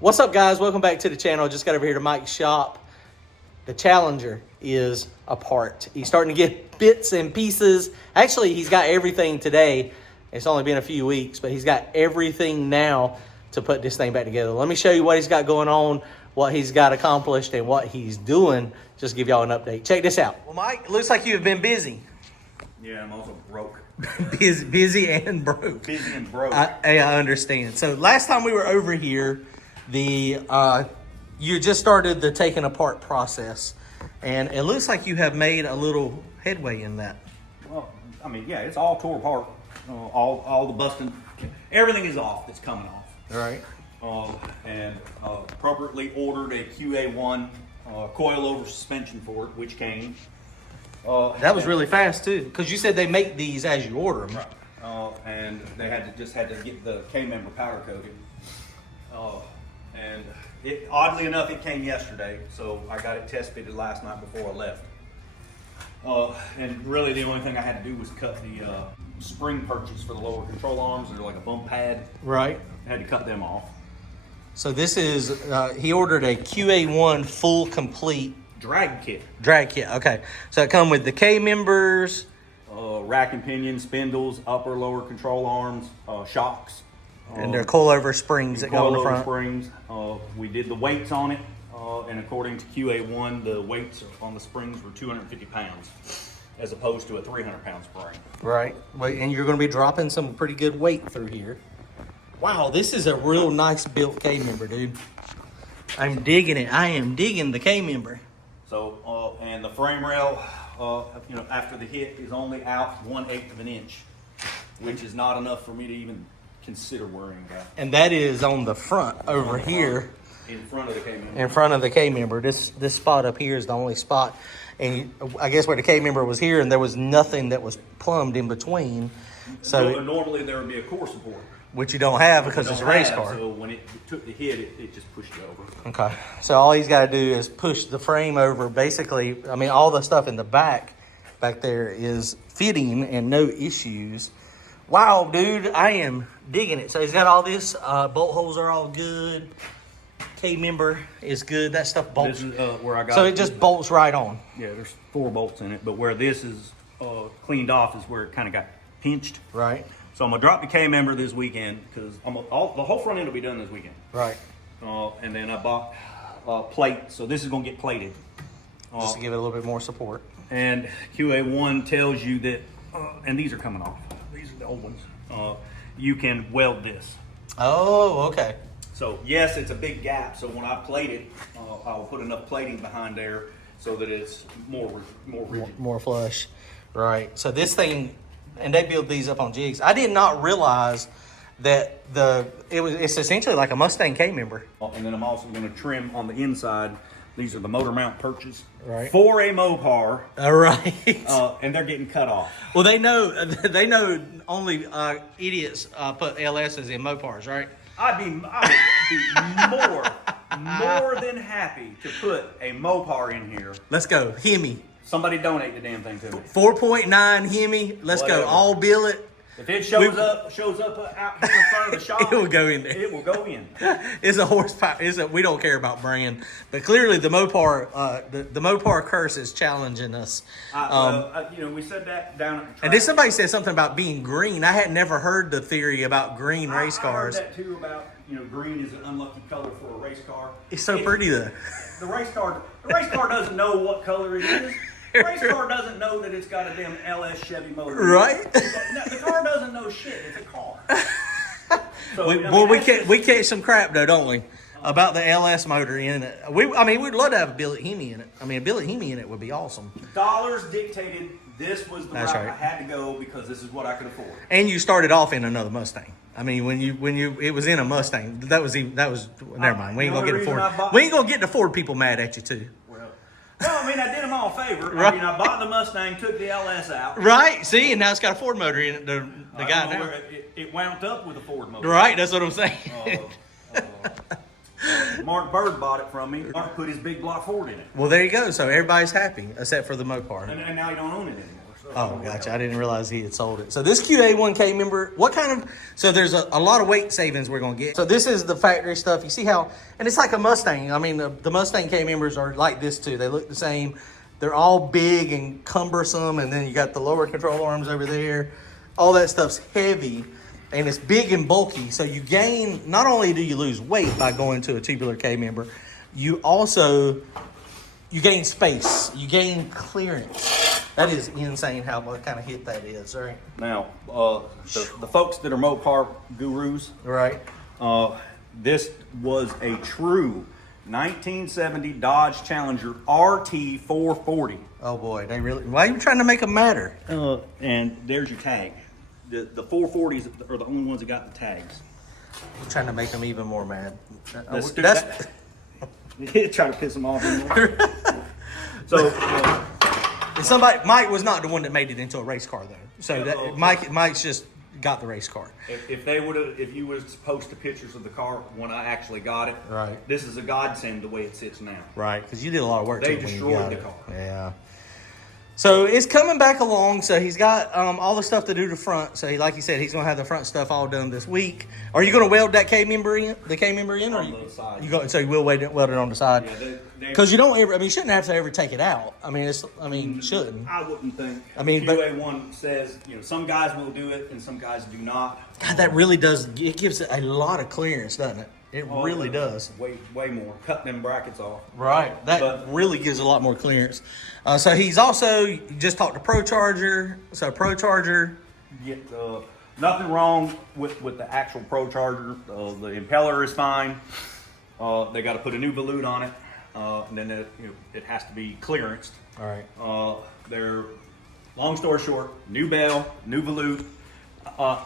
What's up, guys? Welcome back to the channel. Just got over here to Mike's shop. The Challenger is apart. He's starting to get bits and pieces. Actually, he's got everything today. It's only been a few weeks, but he's got everything now to put this thing back together. Let me show you what he's got going on, what he's got accomplished, and what he's doing. Just give y'all an update. Check this out. Well, Mike, it looks like you've been busy. Yeah, I'm also broke. busy and broke. Busy and broke. I understand. So last time we were over here, you just started the taking apart process, and it looks like you have made a little headway in that. Well, I mean, yeah, it's all tore apart. All the busting, everything is off. That's coming off. All right. And appropriately ordered a QA1 coil over suspension for it, which came. That was really fast too, because you said they make these as you order them. Right. And they had to get the K Member powder coated. And oddly enough, it came yesterday, so I got it test fitted last night before I left. And really, the only thing I had to do was cut the spring purchase for the lower control arms. They're like a bump pad. Right. I had to cut them off. So this is he ordered a QA1 full complete Drag kit. Drag kit. Okay. So it come with the K members, Rack and pinion, spindles, upper lower control arms, shocks. and their coilover springs that go on the front. Springs. We did the weights on it, and according to QA1, the weights on the springs were 250 pounds, as opposed to a 300-pound spring. Right. And you're going to be dropping some pretty good weight through here. Wow, this is a real nice built K member, dude. I'm digging it. I am digging the K member. So, and the frame rail, after the hit is only out 1/8 of an inch, which is not enough for me to even consider worrying about. And that is on the front over here. In front of the K member. In front of the K member. This spot up here is the only spot. And I guess where the K member was here, and there was nothing that was plumbed in between. So normally there would be a core support, which you don't have because it's a race car. So when it took the hit, it just pushed it over. Okay. So all he's got to do is push the frame over. Basically, I mean, all the stuff in the back there is fitting and no issues. Wow, dude, I am digging it. So he's got all this. Bolt holes are all good. K member is good. That stuff bolts. This is where I got. So it just bolts right on. Yeah, there's 4 bolts in it, but where this is cleaned off is where it kind of got pinched. Right. So I'm gonna drop the K member this weekend because the whole front end will be done this weekend. Right. And then I bought plate, so this is gonna get plated. Just to give it a little bit more support. And QA1 tells you that, and these are coming off. These are the old ones. You can weld this. Oh, okay. So yes, it's a big gap. So when I plate it, I'll put enough plating behind there so that it's more rigid. More flush. Right. So this thing, and they build these up on jigs. I did not realize that it's essentially like a Mustang K member. And then I'm also going to trim on the inside. These are the motor mount perches for a Mopar. All right. And they're getting cut off. Well, they know only idiots put LSs in Mopars, right? I would be more than happy to put a Mopar in here. Let's go. Hemi. Somebody donate the damn thing to me. 4.9 Hemi. Let's go. All billet. If it shows up out here in front of the shop, it will go in there. It will go in. It's a horsepower. We don't care about brand, but clearly the Mopar, the Mopar curse is challenging us. We said that down at the track. And then somebody said something about being green. I had never heard the theory about green race cars. I heard that too about green is an unlucky color for a race car. It's so pretty though. The race car doesn't know what color it is. The race car doesn't know that it's got a damn LS Chevy motor. Right. The car doesn't know shit. It's a car. So, we catch some crap though, don't we? About the LS motor in it. We'd love to have a billet Hemi in it. I mean, a billet Hemi in it would be awesome. Dollars dictated this was the route right. I had to go because this is what I could afford. And you started off in another Mustang. I mean, it was in a Mustang. That was never mind. We ain't gonna get Ford. We ain't gonna get the Ford people mad at you too. No, I mean, I did them all a favor. Right. I mean, I bought the Mustang, took the LS out. Right. See, and now it's got a Ford motor in it. The guy now. It wound up with a Ford motor. Right. That's what I'm saying. Mark Bird bought it from me. Mark put his big block Ford in it. Well, there you go. So everybody's happy except for the Mopar. And now he don't own it anymore. So Oh, gotcha. I didn't realize he had sold it. So this QA1 K Member, what kind of, so there's a lot of weight savings we're going to get. So this is the factory stuff. You see how, and it's like a Mustang. I mean, the Mustang K Members are like this too. They look the same. They're all big and cumbersome. And then you got the lower control arms over there. All that stuff's heavy and it's big and bulky. So you gain, not only do you lose weight by going to a Tubular K Member, you also, you gain space. You gain clearance. That is insane how what kind of hit that is, right? Now, the folks that are Mopar gurus, right? This was a true 1970 Dodge Challenger RT 440. Oh boy, they really, why are you trying to make them matter? And there's your tag. The 440s are the only ones that got the tags. You're trying to make them even more mad. That's trying to piss them off anymore. So, somebody, Mike was not the one that made it into a race car though. So that, Mike's just got the race car. If they would have, if you would have posted pictures of the car when I actually got it, right? This is a godsend the way it sits now. Right, because you did a lot of work. They to it when destroyed you got the it. car. Yeah. So it's coming back along. So he's got all the stuff to do to front. So he, like he said, he's gonna have the front stuff all done this week. Are you gonna weld that K member in? The K member in, or On the side. you go? So you will weld it on the side. Yeah, Because you don't ever. I mean, you shouldn't have to ever take it out. I mean, it's. I mean, shouldn't. I wouldn't think. I mean, QA1 says, you know, some guys will do it and some guys do not. God, that really does. It gives it a lot of clearance, doesn't it? It really does. Way more. Cut them brackets off. Right. That really gives a lot more clearance. So he's also just talked to ProCharger. So ProCharger. Nothing wrong with the actual ProCharger. The impeller is fine. They got to put a new volute on it. And then it has to be clearanced. All right. They're, long story short, new bell, new volute,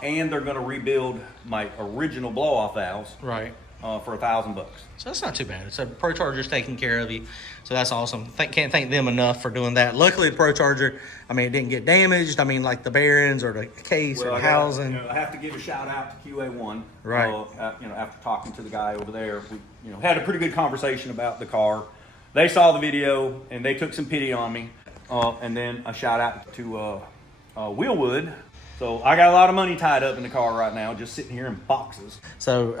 and they're going to rebuild my original blow-off valves. Right. For $1,000. So that's not too bad. So ProCharger's taking care of you. So that's awesome. Can't thank them enough for doing that. Luckily, the ProCharger, I mean, it didn't get damaged. I mean, like the bearings or the case or the housing. I have to give a shout out to QA1. Right. After talking to the guy over there, we had a pretty good conversation about the car. They saw the video and they took some pity on me. And then a shout out to Wheelwood. So I got a lot of money tied up in the car right now, just sitting here in boxes. So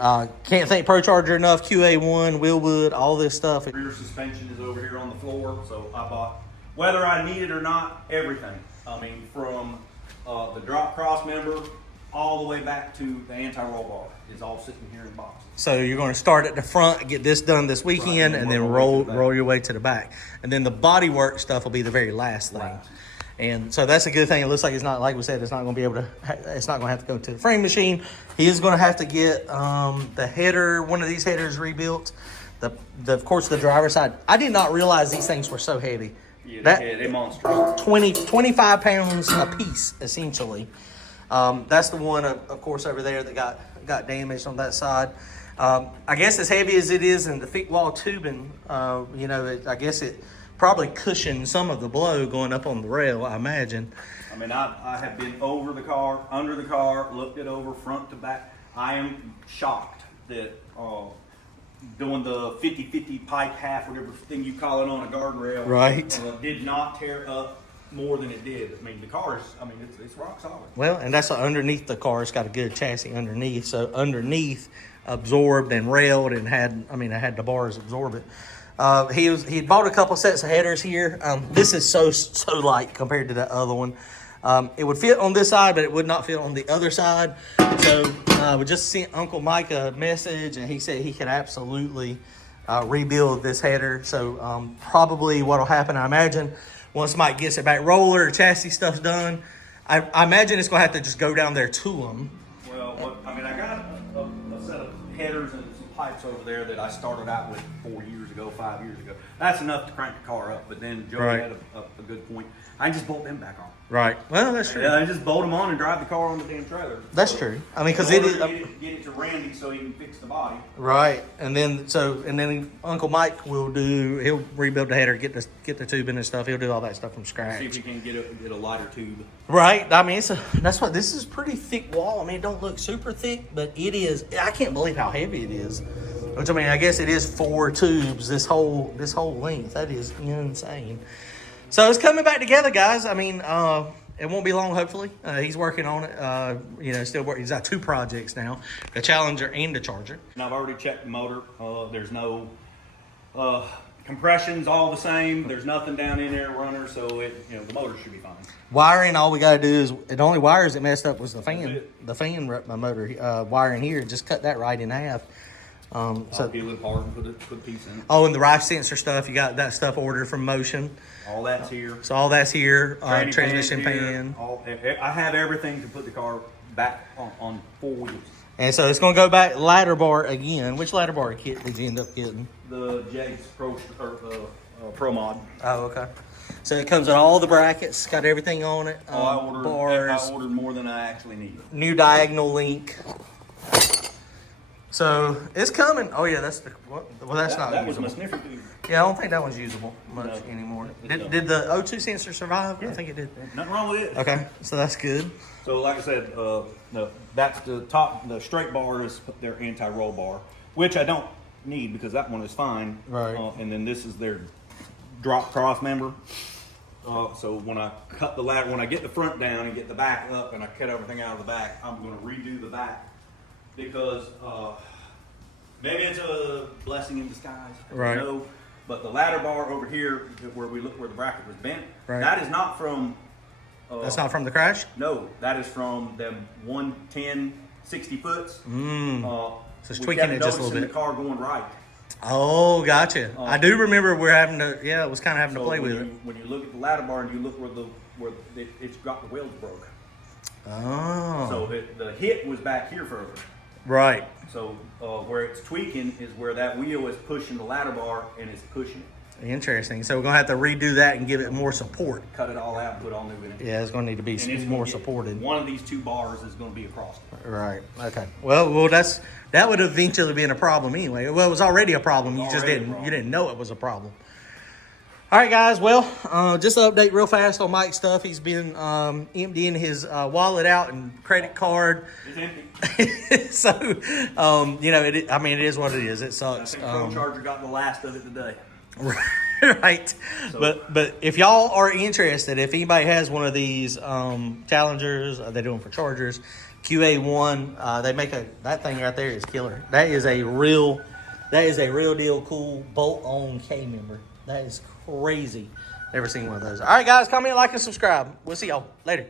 can't thank ProCharger enough. QA1, Wheelwood, all this stuff. Rear suspension is over here on the floor, so I bought, whether I need it or not, everything. I mean, from the drop cross member all the way back to the anti-roll bar is all sitting here in boxes. So you're going to start at the front, get this done this weekend, and then roll your way to the back. And then the bodywork stuff will be the very last thing. Right. And so that's a good thing. It looks like it's not, like we said, it's not going to be able to, it's not going to have to go to the frame machine. He is going to have to get the header, one of these headers rebuilt. Of course, the driver's side. I did not realize these things were so heavy. Yeah, they're monsters. 25 pounds a piece, essentially. That's the one, of course, over there that got damaged on that side. I guess as heavy as it is in the thick wall tubing, I guess it probably cushioned some of the blow going up on the rail, I imagine. I mean, I have been over the car, under the car, looked it over front to back. I am shocked that doing the 50-50 pipe half, whatever thing you call it on a guardrail, right, did not tear up more than it did. I mean, the car is, it's rock solid. Well, and that's underneath the car. It's got a good chassis underneath. So underneath absorbed and railed and I had the bars absorb it. He bought a couple sets of headers here. This is so light compared to that other one. It would fit on this side, but it would not fit on the other side. So we just sent Uncle Mike a message, and he said he could absolutely rebuild this header. So probably what will happen, I imagine, once Mike gets it back roller, chassis stuff's done, I imagine it's going to have to just go down there to him. Well, I got a set of headers and some pipes over there that I started out with 5 years ago. That's enough to crank the car up. But then Joey had a good point. I can just bolt them back on. Right. Well, that's true. Yeah, I just bolt them on and drive the car on the damn trailer. That's true. I mean, because it is get it to Randy so he can fix the body. Right, and then Uncle Mike he'll rebuild the header, get the tubing and stuff. He'll do all that stuff from scratch. See if he can get a lighter tube. Right. I mean, this is pretty thick wall. I mean, it don't look super thick, but it is. I can't believe how heavy it is. Which, I mean, I guess it is 4 tubes this whole length. That is insane. So it's coming back together, guys. I mean, it won't be long, hopefully. He's working on it. You know, still working. He's got 2 projects now, the Challenger and the Charger. And I've already checked the motor. There's no compression's all the same. There's nothing down in there, runner, so it, you know, the motor should be fine. Wiring, all we got to do is, the only wires that messed up was the fan. The fan motor wiring here, just cut that right in half. So peel it apart and put a piece in it. Oh, and the ride sensor stuff, you got that stuff ordered from Motion. All that's here. So all that's here. Transmission pan. pan. I have everything to put the car back on 4 wheels. And so it's going to go back ladder bar again. Which ladder bar kit did you end up getting? The Jake's Pro Mod. Oh, okay. So it comes with all the brackets, got everything on it. I Bars, ordered more than I actually need. new diagonal link. So it's coming. Oh yeah, that's the what? Well, that's not. That was usable. my sniffer dude. Yeah, I don't think that one's usable much anymore. Did the O2 sensor survive? Yeah. I think it did. Nothing wrong with it. Okay, so that's good. So like I said, that's the top. The straight bar is their anti-roll bar, which I don't need because that one is fine. Right. And then this is their drop cross member. So when I cut the ladder, when I get the front down and get the back up, and I cut everything out of the back, I'm going to redo the back because maybe it's a blessing in disguise. Right. No, but the ladder bar over here, where we look where the bracket was bent, right. That is not from. That's not from the crash? No, that is from them 110 60 foots. So it's tweaking it just a little bit. The car going right. Oh, gotcha. I do remember we're having to. Yeah, it was kind of having to play with it. When you look at the ladder bar and you look where it's got the wheels broke. Oh. So the hit was back here further. Right. So where it's tweaking is where that wheel is pushing the ladder bar and it's pushing it. Interesting. So we're gonna have to redo that and give it more support. Cut it all out and put all new in it. Yeah, it's gonna need to be more supported. One of these 2 bars is gonna be across it. Right. Okay. Well, that would eventually been a problem anyway. Well, it was already a problem. You just didn't know it was a problem. All right, guys. Well, just an update real fast on Mike's stuff. He's been emptying his wallet out and credit card. It's empty. So, you know, it is what it is. It sucks. I think ProCharger got the last of it today. Right. So, but if y'all are interested, if anybody has one of these Challengers, they do them for Chargers, QA1, they make that thing right there is killer. That is a real deal cool bolt-on K member. That is crazy. Never seen one of those. All right, guys, comment, like, and subscribe. We'll see y'all later.